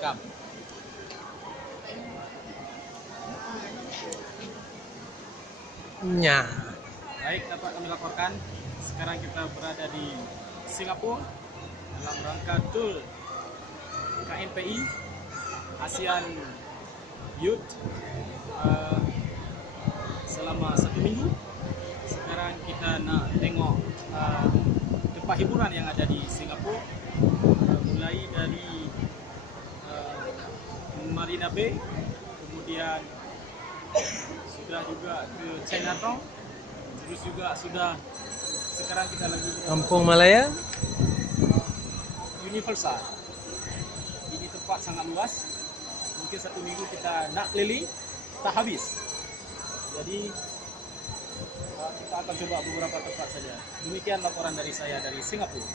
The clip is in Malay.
Rekam. Nya. Baik, dapat kami laporkan. Sekarang kita berada di Singapura dalam rangka tour KNPI ASEAN Youth selama 1 minggu. Sekarang kita nak tengok tempat hiburan yang ada di Singapura, mulai dari Marina Bay, kemudian sudah juga ke Chinatown, terus juga sudah sekarang kita lagi di Kampung Malaya. Universal. Ini tempat sangat luas, mungkin 1 minggu kita nak keliling tak habis. Jadi kita akan coba beberapa tempat saja. Demikian laporan dari saya dari Singapura.